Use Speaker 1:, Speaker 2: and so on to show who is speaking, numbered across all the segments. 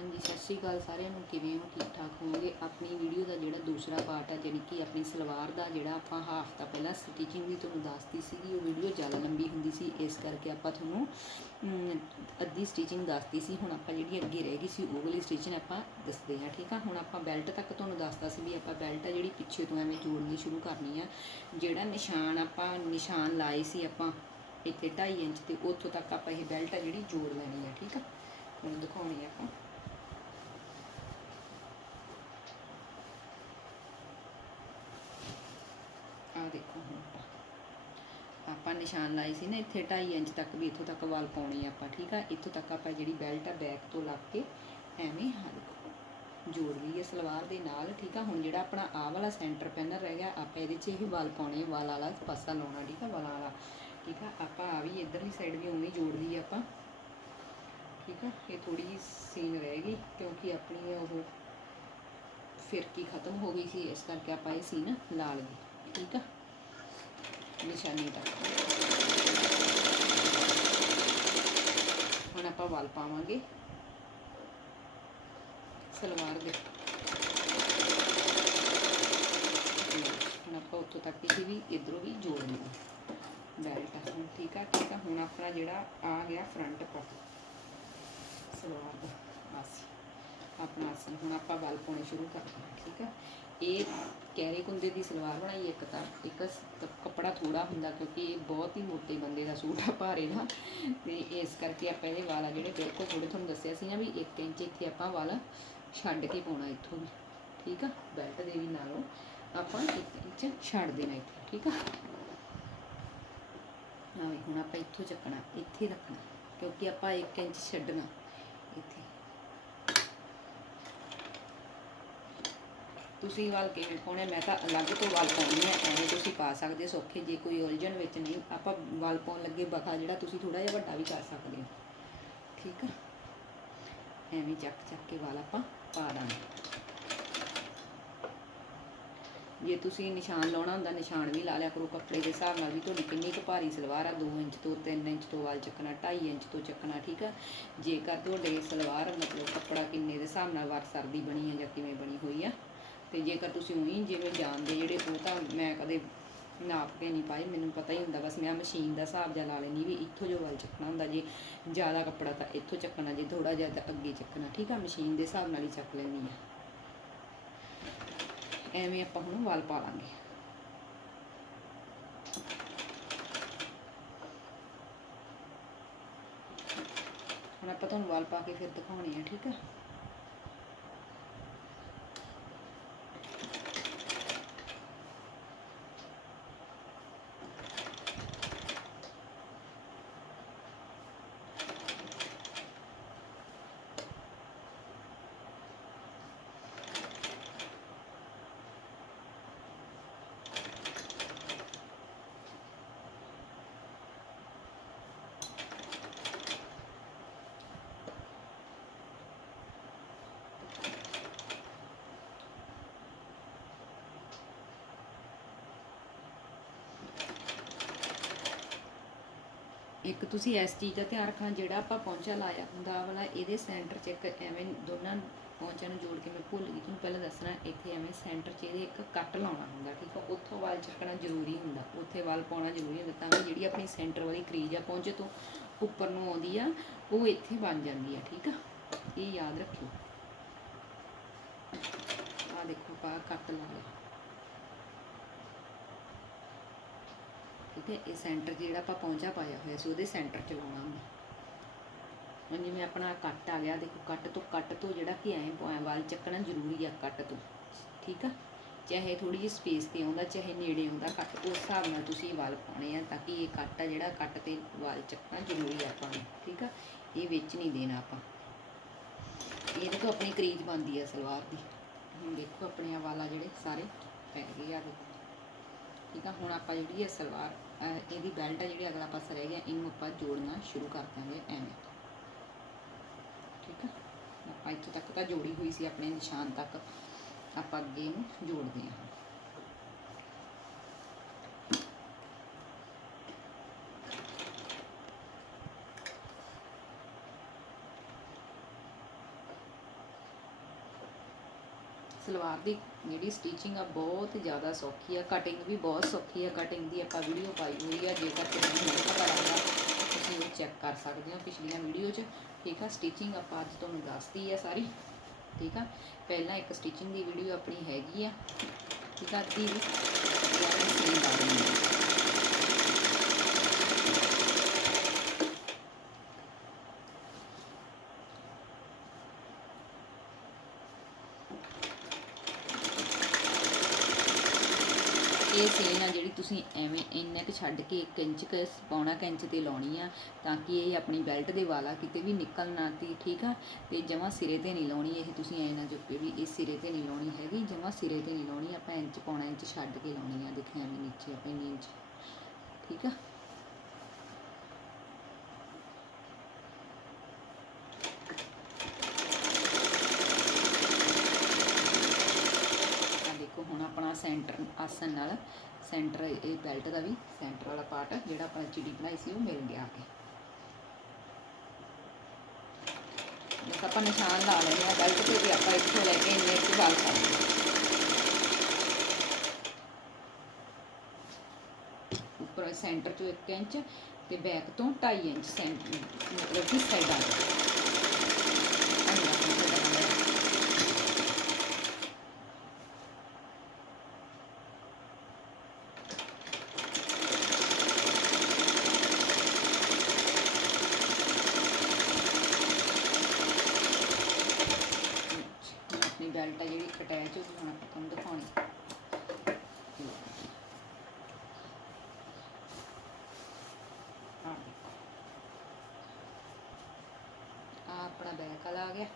Speaker 1: ਹਾਂਜੀ, ਸਤਿ ਸ਼੍ਰੀ ਅਕਾਲ ਸਾਰਿਆਂ ਨੂੰ, ਕਿਵੇਂ ਹੋ? ਠੀਕ ਠਾਕ ਹੋਵੋਗੇ? ਆਪਣੀ ਵੀਡੀਓ ਦਾ ਜਿਹੜਾ ਦੂਸਰਾ ਪਾਰਟ ਆ ਜਿਹੜੀ ਕਿ ਆਪਣੀ ਸਲਵਾਰ ਦਾ ਜਿਹੜਾ ਆਪਾਂ ਹਾਫ ਤਾਂ ਪਹਿਲਾਂ ਸਟਿਚਿੰਗ ਦੀ ਤੁਹਾਨੂੰ ਦੱਸਦੀ ਸੀਗੀ, ਉਹ ਵੀਡੀਓ ਜ਼ਿਆਦਾ ਲੰਬੀ ਹੁੰਦੀ ਸੀ, ਇਸ ਕਰਕੇ ਆਪਾਂ ਤੁਹਾਨੂੰ ਅੱਧੀ ਸਟਿਚਿੰਗ ਦੱਸਦੀ ਸੀ। ਹੁਣ ਆਪਾਂ ਜਿਹੜੀ ਅੱਗੇ ਰਹਿ ਗਈ ਸੀ, ਉਹ ਵਾਲੀ ਸਟਿਚਿੰਗ ਆਪਾਂ ਦੱਸਦੇ ਹਾਂ, ਠੀਕ ਆ? ਹੁਣ ਆਪਾਂ ਬੈਲਟ ਤੱਕ ਤੁਹਾਨੂੰ ਦੱਸਦਾ ਸੀ ਵੀ ਆਪਾਂ ਬੈਲਟ ਆ ਜਿਹੜੀ ਪਿੱਛੇ ਤੋਂ ਐਵੇਂ ਜੋੜਨੀ ਸ਼ੁਰੂ ਕਰਨੀ ਆ। ਜਿਹੜਾ ਨਿਸ਼ਾਨ ਆਪਾਂ, ਨਿਸ਼ਾਨ ਲਾਏ ਸੀ ਆਪਾਂ ਇੱਥੇ 2.5 ਇੰਚ ਤੇ, ਉੱਥੋਂ ਤੱਕ ਆਪਾਂ ਇਹ ਬੈਲਟ ਆ ਜਿਹੜੀ ਜੋੜ ਲੈਣੀ ਆ, ਠੀਕ ਆ? ਹੁਣ ਦਿਖਾਉਣੀ ਆ ਆਪਾਂ ਆ ਦੇਖੋ ਹੁਣ ਆਪਾਂ ਆਪਾਂ ਨਿਸ਼ਾਨ ਲਾਏ ਸੀ ਨਾ, ਇੱਥੇ 2.5 ਇੰਚ ਤੱਕ ਵੀ ਇੱਥੋਂ ਤੱਕ ਵਾਲ ਪਾਉਣੀ ਆ ਆਪਾਂ, ਠੀਕ ਆ? ਇੱਥੋਂ ਤੱਕ ਆਪਾਂ ਜਿਹੜੀ ਬੈਲਟ ਆ ਬੈਕ ਤੋਂ ਲੱਗ ਕੇ ਐਵੇਂ ਆ ਦੇਖੋ ਜੋੜ ਲਈਏ ਸਲਵਾਰ ਦੇ ਨਾਲ, ਠੀਕ ਆ? ਹੁਣ ਜਿਹੜਾ ਆਪਣਾ ਆਹ ਵਾਲਾ ਸੈਂਟਰ ਪੈਨਲ ਰਹਿ ਗਿਆ, ਆਪਾਂ ਇਹਦੇ 'ਚ ਇਹ ਵਾਲ ਪਾਉਣੇ ਵਾਲ ਵਾਲਾ ਪਾਸਾ ਲਾਉਣਾ, ਠੀਕ ਆ? ਵਾਲਾਂ ਵਾਲਾ, ਠੀਕ ਆ? ਆਪਾਂ ਆ ਵੀ ਇਧਰਲੀ ਸਾਈਡ ਵੀ ਉਵੇਂ ਜੋੜ ਲਈਏ ਆਪਾਂ, ਠੀਕ ਆ? ਇਹ ਥੋੜੀ ਜਿਹੀ ਸੀਨ ਰਹਿ ਗਈ, ਕਿਉਂਕਿ ਆਪਣੀ ਉਹ ਫਿਰਕੀ ਖਤਮ ਹੋ ਗਈ ਸੀ, ਇਸ ਕਰਕੇ ਆਪਾਂ ਇਹ ਸੀਨ ਲਾ ਲਈਏ ਠੀਕ ਆ? ਨਿਸ਼ਾਨੀ ਤੱਕ ਹੁਣ ਆਪਾਂ ਵਾਲ ਪਾਵਾਂਗੇ। ਸਲਵਾਰ ਦੇ। ਹੁਣ ਆਪਾਂ ਉੱਥੋਂ ਤੱਕ ਕਿਸੇ ਵੀ ਇਧਰੋਂ ਵੀ ਜੋੜ ਲਈਏ। ਬੈਲਟ ਹੁਣ ਠੀਕ ਆ ਠੀਕ ਆ। ਹੁਣ ਆਪਣਾ ਜਿਹੜਾ ਆ ਗਿਆ ਫਰੰਟ ਪਾਰਟ ਸਲਵਾਰ ਦਾ, ਬਸ। ਆਪਣਾ ਆਸਨ ਹੁਣ ਆਪਾਂ ਵੱਲ ਪਾਉਣੇ ਸ਼ੁਰੂ ਕਰਦੇ ਹਾਂ, ਠੀਕ ਆ ਇਹ ਕੈਰੇ ਕੁੰਦੇ ਦੀ ਸਲਵਾਰ ਬਣਾਈ, ਇੱਕ ਤਾਂ ਇੱਕ ਕੱਪੜਾ ਥੋੜਾ ਹੁੰਦਾ ਕਿਉਂਕਿ ਇਹ ਬਹੁਤ ਹੀ ਮੋਟੇ ਬੰਦੇ ਦਾ ਸੂਟ ਆ ਭਾਰੇ ਦਾ। ਤੇ ਇਸ ਕਰਕੇ ਆਪਾਂ ਇਹਦੇ ਵਾਲ ਆ ਜਿਹੜੇ ਬਿਲਕੁਲ ਥੋੜੇ ਤੁਹਾਨੂੰ ਦੱਸਿਆ ਸੀ ਨਾ ਵੀ 1 ਇੰਚ ਇੱਥੇ ਆਪਾਂ ਵਾਲ ਛੱਡ ਕੇ ਪਾਉਣਾ ਇੱਥੋਂ ਵੀ, ਠੀਕ ਆ? ਬੈਲਟ ਦੇ ਵੀ ਨਾਲੋਂ ਆਪਾਂ 1 ਇੰਚ ਛੱਡ ਦੇਣਾ ਇੱਥੇ, ਠੀਕ ਆ? ਆ ਹੁਣ ਆਪਾਂ ਇੱਥੋਂ ਚੱਕਣਾ, ਇੱਥੇ ਰੱਖਣਾ, ਕਿਉਂਕਿ ਆਪਾਂ 1 ਇੰਚ ਛੱਡਣਾ ਇੱਥੇ। ਤੁਸੀਂ ਵਾਲ ਕਿਵੇਂ ਪਾਉਣੇ ਮੈਂ ਤਾਂ ਅਲੱਗ ਤੋਂ ਵਾਲ ਪਾਉਣੇ ਆ ਐਵੇਂ ਤੁਸੀਂ ਪਾ ਸਕਦੇ ਹੋ, ਸੌਖੇ ਜੇ ਕੋਈ ਉਲਝਣ ਵਿੱਚ ਨਹੀਂ, ਆਪਾਂ ਵਾਲ ਪਾਉਣ ਲੱਗੇ ਬਖਾ ਜਿਹੜਾ ਤੁਸੀਂ ਥੋੜਾ ਜਿਹਾ ਵੱਡਾ ਵੀ ਕਰ ਸਕਦੇ ਹੋ। ਠੀਕ ਆ? ਐਵੇਂ ਚੱਕ ਚੱਕ ਕੇ ਵਾਲ ਆਪਾਂ ਪਾ ਦਾਂਗੇ। ਜੇ ਤੁਸੀਂ ਨਿਸ਼ਾਨ ਲਾਉਣਾ ਹੁੰਦਾ, ਨਿਸ਼ਾਨ ਵੀ ਲਾ ਲਿਆ ਕਰੋ, ਕੱਪੜੇ ਦੇ ਹਿਸਾਬ ਨਾਲ ਵੀ ਤੁਹਾਡੀ ਕਿੰਨੀ ਕੁ ਭਾਰੀ ਸਲਵਾਰ ਆ 2 ਇੰਚ ਤੋਂ 3 ਇੰਚ ਤੋਂ ਵਾਲ ਚੱਕਣਾ 2.5 ਇੰਚ ਤੋਂ ਚੱਕਣਾ, ਠੀਕ ਆ? ਜੇਕਰ ਤੁਹਾਡੇ ਸਲਵਾਰ ਮਤਲਬ ਕੱਪੜਾ ਕਿੰਨੇ ਦੇ ਹਿਸਾਬ ਨਾਲ ਵਾਰ ਸਰਦੀ ਬਣੀ ਹੈ ਜਾਂ ਕਿਵੇਂ ਬਣੀ ਹੋਈ ਆ ਤੇ ਜੇਕਰ ਤੁਸੀਂ ਉਹੀ ਜਿਵੇਂ ਜਾਣਦੇ ਜਿਹੜੇ ਉਹ ਤਾਂ ਮੈਂ ਕਦੇ ਨਾਪ ਕੇ ਨਹੀਂ ਪਾਏ, ਮੈਨੂੰ ਪਤਾ ਹੀ ਹੁੰਦਾ, ਬਸ ਮੈਂ ਮਸ਼ੀਨ ਦਾ ਹਿਸਾਬ ਜਿਹਾ ਲਾ ਲੈਂਦੀ ਵੀ ਇੱਥੋਂ ਜੋ ਵਾਲ ਚੱਕਣਾ ਹੁੰਦਾ, ਜੇ ਜ਼ਿਆਦਾ ਕੱਪੜਾ ਤਾਂ ਇੱਥੋਂ ਚੱਕਣਾ, ਜੇ ਥੋੜਾ ਜਿਹਾ ਤਾਂ ਅੱਗੇ ਚੱਕਣਾ, ਠੀਕ ਆ? ਮਸ਼ੀਨ ਦੇ ਹਿਸਾਬ ਨਾਲ ਹੀ ਚੱਕ ਲੈਂਦੀ ਆ। ਐਵੇਂ ਆਪਾਂ ਹੁਣ ਵੱਲ ਪਾ ਲਾਂਗੇ। ਹੁਣ ਆਪਾਂ ਤੁਹਾਨੂੰ ਵੱਲ ਪਾ ਕੇ ਫਿਰ ਦਿਖਾਉਣੇ ਆ, ਠੀਕ ਆ? ਇੱਕ ਤੁਸੀਂ ਇਸ ਚੀਜ਼ ਦਾ ਧਿਆਨ ਰੱਖਣਾ, ਜਿਹੜਾ ਆਪਾਂ ਪੌਂਚਾ ਲਾਇਆ ਹੁੰਦਾ ਵਾਲਾ, ਇਹਦੇ ਸੈਂਟਰ 'ਚ ਇੱਕ ਐਵੇਂ ਦੋਨਾਂ ਪੌਂਚਿਆਂ ਨੂੰ ਜੋੜ ਕੇ ਮੈਂ ਭੁੱਲ ਗਈ, ਤੁਹਾਨੂੰ ਪਹਿਲਾਂ ਦੱਸਣਾ, ਇੱਥੇ ਐਵੇਂ ਸੈਂਟਰ 'ਚ ਇਹਦੇ ਇੱਕ ਕੱਟ ਲਾਉਣਾ ਹੁੰਦਾ, ਠੀਕ ਆ? ਉੱਥੋਂ ਵਾਲ ਚੱਕਣਾ ਜ਼ਰੂਰੀ ਹੁੰਦਾ, ਉੱਥੇ ਵਾਲ ਪਾਉਣਾ ਜ਼ਰੂਰੀ ਹੁੰਦਾ, ਤਾਂ ਕਿ ਜਿਹੜੀ ਆਪਣੀ ਸੈਂਟਰ ਵਾਲੀ ਕਰੀਜ ਆ, ਪੌਂਚੇ ਤੋਂ ਉੱਪਰ ਨੂੰ ਆਉਂਦੀ ਆ, ਉਹ ਇੱਥੇ ਬਣ ਜਾਂਦੀ ਆ, ਠੀਕ ਆ? ਇਹ ਯਾਦ ਰੱਖਿਓ। ਆ ਦੇਖੋ ਪਾ ਕੱਟ ਲਾ ਠੀਕ ਹੈ, ਇਹ ਸੈਂਟਰ ਜਿਹੜਾ ਆਪਾਂ ਪਹੁੰਚਾ ਪਾਇਆ ਹੋਇਆ ਸੀ, ਉਹਦੇ ਸੈਂਟਰ 'ਚ ਲਾਉਣਾ ਹੁੰਦਾ ਹੁਣ ਜਿਵੇਂ ਆਪਣਾ ਕੱਟ ਆ ਗਿਆ, ਦੇਖੋ ਕੱਟ ਤੋਂ ਕੱਟ ਤੋਂ ਜਿਹੜਾ ਕਿ ਐਂ ਵਾਲ ਚੱਕਣਾ ਜ਼ਰੂਰੀ ਆ ਕੱਟ ਤੋਂ, ਠੀਕ ਆ? ਚਾਹੇ ਥੋੜੀ ਜਿਹੀ ਸਪੇਸ ਤੇ ਆਉਂਦਾ, ਚਾਹੇ ਨੇੜੇ ਆਉਂਦਾ ਕੱਟ, ਉਸ ਹਿਸਾਬ ਨਾਲ ਤੁਸੀਂ ਵਾਲ ਪਾਉਣੇ ਆ ਤਾਂ ਕਿ ਇਹ ਕੱਟ ਆ ਜਿਹੜਾ ਕੱਟ ਤੇ ਵਾਲ ਚੱਕਣਾ ਜ਼ਰੂਰੀ ਆ ਆਪਾਂ ਨੂੰ, ਠੀਕ ਆ? ਇਹ ਵਿੱਚ ਨਹੀਂ ਦੇਣਾ ਆਪਾਂ। ਇਹਦੇ ਤੋਂ ਆਪਣੀ ਕਰੀਜ ਬਣਦੀ ਆ ਸਲਵਾਰ ਦੀ। ਹੁਣ ਦੇਖੋ ਆਪਣੇ ਆਹ ਵਾਲਾ ਜਿਹੜੇ ਸਾਰੇ ਪੈ ਗਏ ਆ, ਦੇਖੋ। ਠੀਕ ਆ, ਹੁਣ ਆਪਾਂ ਜਿਹੜੀ ਇਹ ਸਲਵਾਰ ਇਹਦੀ ਬੈਲਟ ਆ ਜਿਹੜੀ, ਅਗਲਾ ਪਾਸਾ ਰਹਿ ਗਿਆ, ਇਹਨੂੰ ਆਪਾਂ ਜੋੜਨਾ ਸ਼ੁਰੂ ਕਰ ਦਾਂਗੇ ਐਵੇਂ। ਠੀਕ ਆ? ਆਪਾਂ ਇੱਥੋਂ ਤੱਕ ਤਾਂ ਜੋੜੀ ਹੋਈ ਸੀ, ਆਪਣੇ ਨਿਸ਼ਾਨ ਤੱਕ। ਆਪਾਂ ਅੱਗੇ ਇਹਨੂੰ ਜੋੜਦੇ ਹਾਂ। ਸਲਵਾਰ ਦੀ ਜਿਹੜੀ ਸਟਿਚਿੰਗ ਆ ਬਹੁਤ ਜ਼ਿਆਦਾ ਸੌਖੀ ਆ ਕਟਿੰਗ ਵੀ ਬਹੁਤ ਸੌਖੀ ਆ ਕਟਿੰਗ ਦੀ ਆਪਾਂ ਵੀਡੀਓ ਪਾਈ ਹੋਈ ਆ ਜੇਕਰ ਤੁਹਾਨੂੰ ਨਹੀਂ ਪਤਾ ਲੱਗਦਾ, ਤੁਸੀਂ ਉਹ ਚੈੱਕ ਕਰ ਸਕਦੇ ਹੋ ਪਿਛਲੀਆਂ ਵੀਡੀਓ 'ਚ, ਠੀਕ ਆ? ਸਟਿਚਿੰਗ ਆਪਾਂ ਅੱਜ ਤੁਹਾਨੂੰ ਦੱਸਤੀ ਆ ਸਾਰੀ, ਠੀਕ ਆ? ਪਹਿਲਾਂ ਇੱਕ ਸਟਿਚਿੰਗ ਦੀ ਵੀਡੀਓ ਆਪਣੀ ਹੈਗੀ ਆ, ਠੀਕ ਆ? ਦੀ ਵੀ ਸੀਨ ਲਾ ਦਿੰਦੇ ਹਾਂ ਇਹ ਸੇਨ ਆ ਜਿਹੜੀ ਤੁਸੀਂ ਐਵੇਂ ਇੰਨਾ ਕੁ ਛੱਡ ਕੇ 1 ਇੰਚ ਕ ਪੌਣਾ ਕੁ ਇੰਚ ਤੇ ਲਾਉਣੀ ਆ, ਤਾਂ ਕਿ ਇਹ ਆਪਣੀ ਬੈਲਟ ਦੇ ਵਾਲਾ ਕਿਤੇ ਵੀ ਨਿਕਲ ਨਾ ਤੀ ਠੀਕ ਆ? ਤੇ ਜਮਾ ਸਿਰੇ ਤੇ ਨਹੀਂ ਲਾਉਣੀ ਇਹ, ਤੁਸੀਂ ਐ ਨਾ ਚੁੱਕੇ ਵੀ ਇਹ ਸਿਰੇ ਤੇ ਨਹੀਂ ਲਾਉਣੀ ਹੈਗੀ, ਜਮਾ ਸਿਰੇ ਤੇ ਨਹੀਂ ਲਾਉਣੀ, ਆਪਾਂ ਇੰਚ ਪੌਣਾ ਇੰਚ ਛੱਡ ਕੇ ਲਾਉਣੀ ਆ, ਦੇਖਿਆ ਐਵੇਂ ਨੀਚੇ ਆਪਣੀ ਇੰਨੀ ਇੰਚ, ਠੀਕ ਆ ਦੇਖੋ ਹੁਣ ਆਪਣਾ ਸੈਂਟਰ ਆਸਨ ਨਾਲ ਸੈਂਟਰ, ਇਹ ਬੈਲਟ ਦਾ ਵੀ ਸੈਂਟਰ ਵਾਲਾ ਪਾਰਟ ਜਿਹੜਾ ਆਪਾਂ ਚਿੜੀ ਬਣਾਈ ਸੀ, ਉਹ ਮਿਲ ਗਿਆ ਆ ਕੇ ਬਸ ਆਪਾਂ ਨਿਸ਼ਾਨ ਲਾ ਲੈਣੇ ਆ ਬੈਲਟ ਤੇ ਵੀ ਆਪਾਂ ਇੱਥੋਂ ਲੈ ਕੇ ਇੰਨੇ ਕੁ ਗੱਲ ਕਰਦੇ ਉੱਪਰ ਸੈਂਟਰ ਤੋਂ 1 ਇੰਚ ਤੇ ਬੈਕ ਤੋਂ 2.5 ਇੰਚ ਸੈਂਟਰ ਮਤਲਬ ਕਿ ਸਾਈਡਾਂ ਤੋਂ ਅੰਦਰ ਤੋਂ ਸਾਈਡਾਂ ਦਾ ਹੁਣ ਆਪਣੀ ਬੈਲਟ ਆ ਜਿਹੜੀ ਅਟੈਚ ਹੋ ਗਈ ਹੁਣ ਆਪਾਂ ਤੁਹਾਨੂੰ ਦਿਖਾਉਣੀ ਆ ਦੇਖੋ ਆ ਆਪਣਾ ਬੈਕ ਵਾਲਾ ਆ ਗਿਆ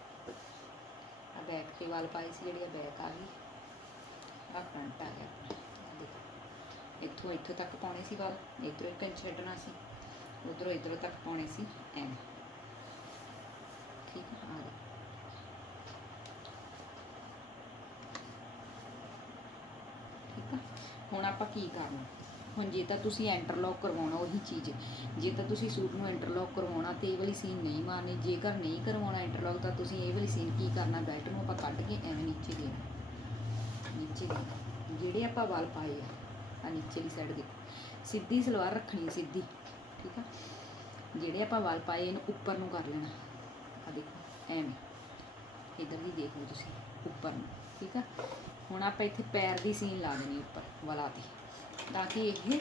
Speaker 1: ਆ ਬੈਕ ਤੇ ਵਾਲ ਪਾਈ ਸੀ ਜਿਹੜੀ ਆ ਬੈਕ ਆ ਗਈ ਆ ਫਰੰਟ ਆ ਗਿਆ ਆਪਣਾ ਆਹ ਦੇਖੋ ਇੱਥੋਂ ਇੱਥੋਂ ਤੱਕ ਪਾਉਣੇ ਸੀ ਵਾਲ ਇੱਧਰੋਂ ਇੱਕ ਇੰਚ ਛੱਡਣਾ ਸੀ ਉਧਰੋਂ ਇੱਧਰੋਂ ਤੱਕ ਪਾਉਣੇ ਸੀ ਐਵੇਂ ਠੀਕ ਆ ਆ ਦੇਖੋ ਠੀਕ ਆ ਹੁਣ ਆਪਾਂ ਕੀ ਕਰਨਾ ਹੁਣ ਜੇ ਤਾਂ ਤੁਸੀਂ ਇੰਟਰਲੌਕ ਕਰਵਾਉਣਾ ਉਹੀ ਚੀਜ਼ ਜੇ ਤਾਂ ਤੁਸੀਂ ਸੂਟ ਨੂੰ ਇੰਟਰਲੌਕ ਕਰਵਾਉਣਾ ਤੇ ਇਹ ਵਾਲੀ ਸੀਨ ਨਹੀਂ ਮਾਰਨੀ, ਜੇਕਰ ਨਹੀਂ ਕਰਵਾਉਣਾ ਇੰਟਰਲੌਕ ਤਾਂ ਤੁਸੀਂ ਇਹ ਵਾਲੀ ਸੀਨ ਕੀ ਕਰਨਾ ਬੈਲਟ ਨੂੰ ਆਪਾਂ ਕੱਢ ਕੇ ਐਵੇਂ ਨੀਚੇ ਦੇਣਾ। ਨੀਚੇ ਦੇਣਾ। ਜਿਹੜੇ ਆਪਾਂ ਵਾਲ ਪਾਏ ਆ ਆ ਨੀਚੇ ਦੀ ਸਾਈਡ ਦੇਖੋ। ਸਿੱਧੀ ਸਲਵਾਰ ਰੱਖਣੀ ਸਿੱਧੀ, ਠੀਕ ਆ? ਜਿਹੜੇ ਆਪਾਂ ਵਾਲ ਪਾਏ ਇਹਨੂੰ ਉੱਪਰ ਨੂੰ ਕਰ ਲੈਣਾ। ਆ ਦੇਖੋ, ਐਵੇਂ। ਇਧਰ ਵੀ ਦੇਖ ਲਓ ਤੁਸੀਂ, ਉੱਪਰ ਨੂੰ, ਠੀਕ ਆ? ਹੁਣ ਆਪਾਂ ਇੱਥੇ ਪੈਰ ਦੀ ਸੀਨ ਲਾ ਦੇਣੀ ਉੱਪਰ, ਵਾਲਾ ਤੇ। ਤਾਂ ਕਿ ਇਹ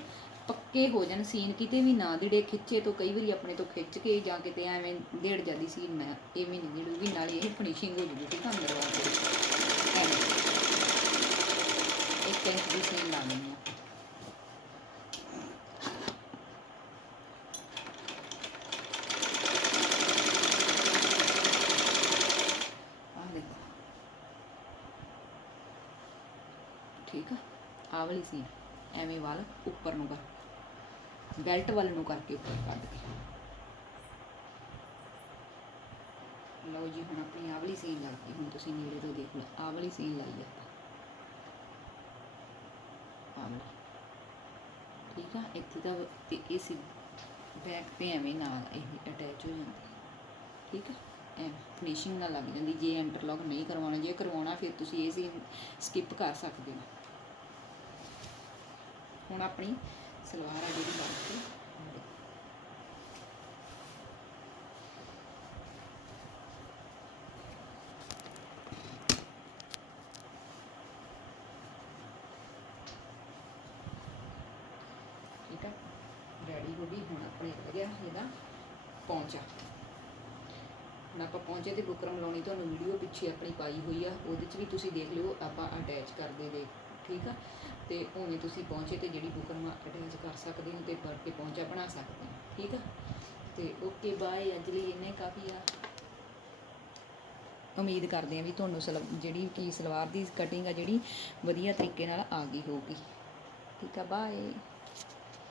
Speaker 1: ਪੱਕੇ ਹੋ ਜਾਣ ਸੀਨ ਕਿਤੇ ਵੀ ਨਾ ਦਿੜੇ ਖਿੱਚੇ ਤੋਂ ਕਈ ਵਾਰੀ ਆਪਣੇ ਤੋਂ ਖਿੱਚ ਕੇ ਜਾਂ ਕਿਤੇ ਐਵੇਂ ਡੇੜ ਜਾਂਦੀ ਸੀਨ ਨਾ ਐਵੇਂ ਨਹੀਂ ਦਿੜੂਗੀ ਨਾਲੇ ਇਹ ਫਿਨਿਸ਼ਿੰਗ ਹੋ ਜੂਗੀ ਠੀਕ ਆ ਅੰਦਰ ਵਾਸਤੇ ਐਵੇਂ। ਇੱਕ ਇੰਚ ਦੀ ਸੀਨ ਲਾ ਦੇਣੀ ਆ ਠੀਕ ਆ? ਆਹ ਵਾਲੀ ਐਵੇਂ ਵੱਲ ਉੱਪਰ ਨੂੰ ਕਰ। ਬੈਲਟ ਵੱਲ ਨੂੰ ਕਰਕੇ ਉੱਪਰ ਕੱਢ ਕੇ। ਲਓ ਜੀ, ਹੁਣ ਆਪਣੀ ਆਵਲੀ ਵਾਲੀ ਸੀਨ ਲੱਗ ਹੁਣ ਤੁਸੀਂ ਨੇੜੇ ਤੋਂ ਦੇਖ ਲਓ ਆਹ ਸੀਨ ਲਾਈ ਆਪਾਂ। ਆਹ ਠੀਕ ਆ? ਇੱਥੇ ਤਾਂ ਤੇ ਇਹ ਸੀ, ਬੈਕ ਤੇ ਐਵੇਂ ਨਾਲ ਇਹ ਅਟੈਚ ਹੋ ਜਾਂਦੀ। ਠੀਕ ਆ? ਐ ਫਿਨਿਸ਼ਿੰਗ ਨਾਲ ਲੱਗ ਜਾਂਦੀ। ਜੇ ਇੰਟਰਲੌਕ ਨਹੀਂ ਕਰਵਾਉਣਾ, ਜੇ ਕਰਵਾਉਣਾ, ਫਿਰ ਤੁਸੀਂ ਇਹ ਸੀ ਸਕਿਪ ਕਰ ਸਕਦੇ ਹੋ। ਹੁਣ ਆਪਣੀ ਸਲਵਾਰ ਆ ਜਿਹੜੀ ਬਣ ਕੇ। ਠੀਕ ਆ? ਰੈਡੀ ਹੋ ਗਈ ਹੁਣ ਆਪਣੇ ਰਹਿ ਗਿਆ ਇਹਦਾ ਪੌਂਚਾ। ਹੁਣ ਆਪਾਂ ਪਹੁੰਚੇ ਤੇ ਬੁਕਰਮ ਲਾਉਣੀ, ਤੁਹਾਨੂੰ ਵੀਡੀਓ ਪਿੱਛੇ ਆਪਣੀ ਪਾਈ ਹੋਈ ਆ, ਉਹਦੇ 'ਚ ਵੀ ਤੁਸੀਂ ਦੇਖ ਲਿਓ, ਆਪਾਂ ਅਟੈਚ ਕਰਦੇ ਦੇ। ਠੀਕ ਆ? ਤੇ ਉਵੇਂ ਤੁਸੀਂ ਪਹੁੰਚੇ ਤੇ ਜਿਹੜੀ ਬੁਕਰਮ ਅਟੈਚ ਕਰ ਸਕਦੇ ਹੋ ਤੇ ਵਰਕ ਕੇ ਪਹੁੰਚਾ ਬਣਾ ਸਕਦੇ ਹੋ, ਠੀਕ ਆ? ਤੇ ਓਕੇ ਬਾਏ ਅੱਜ ਲਈ ਇੰਨੇ ਕਾਫੀ ਆ। ਉਮੀਦ ਕਰਦੇ ਆ ਵੀ ਤੁਹਾਨੂੰ ਸਲ, ਜਿਹੜੀ ਕੀ ਸਲਵਾਰ ਦੀ ਕਟਿੰਗ ਆ ਜਿਹੜੀ ਵਧੀਆ ਤਰੀਕੇ ਨਾਲ ਆ ਗਈ ਹੋਊਗੀ। ਠੀਕ ਆ ਬਾਏ